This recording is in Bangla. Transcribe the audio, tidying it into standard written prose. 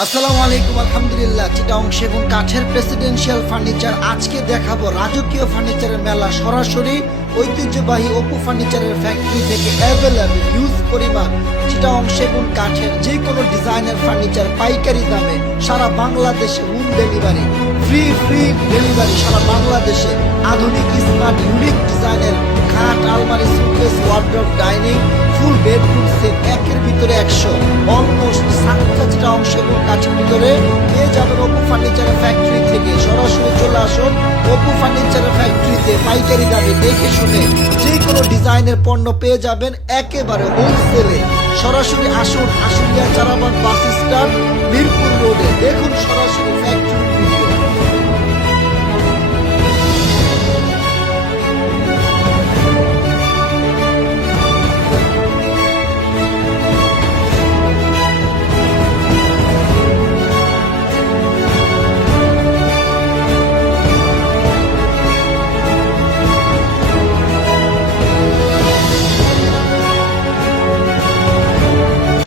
আসসালামু আলাইকুম। আলহামদুলিল্লাহ। চিটাগং সেগুন কাঠের প্রেসিডেন্সিয়াল ফার্নিচার আজকে দেখাবো। রাজকীয় ফার্নিচারের মেলা সরাসরি ঐতিহ্যবাহী অপু ফার্নিচারের ফ্যাক্টরি থেকে অ্যাভেলেবল হিউজ পরিমাণ চিটাগং সেগুন কাঠের যে কোনো ডিজাইনের ফার্নিচার পাইকারি দামে সারা বাংলাদেশে হোম ডেলিভারি, ফ্রি ডেলিভারি সারা বাংলাদেশে। আধুনিক স্মার্ট ইউনিক ডিজাইনের খাট, আলমারি, suitcase, wardrobe, dining, full bedroom set একের ভিতরে 100 অলমোস্ট সাতটা চিটাগং সেগুন কাঠের ভিতরে পেয়ে যাবেন অপু ফার্নিচারের ফ্যাক্টরি থেকে। সরাসরি চলে আসুন অপু ফার্নিচারের ফ্যাক্টরিতে পাইকারি দামে দেখে শুনে যে কোনো ডিজাইনের পণ্য পেয়ে যাবেন একেবারে হোলসেলে। সরাসরি আসুন আশুলিয়া চারাবাগ বাস স্ট্যান্ড মিরপুর রোডে। দেখুন সরাসরি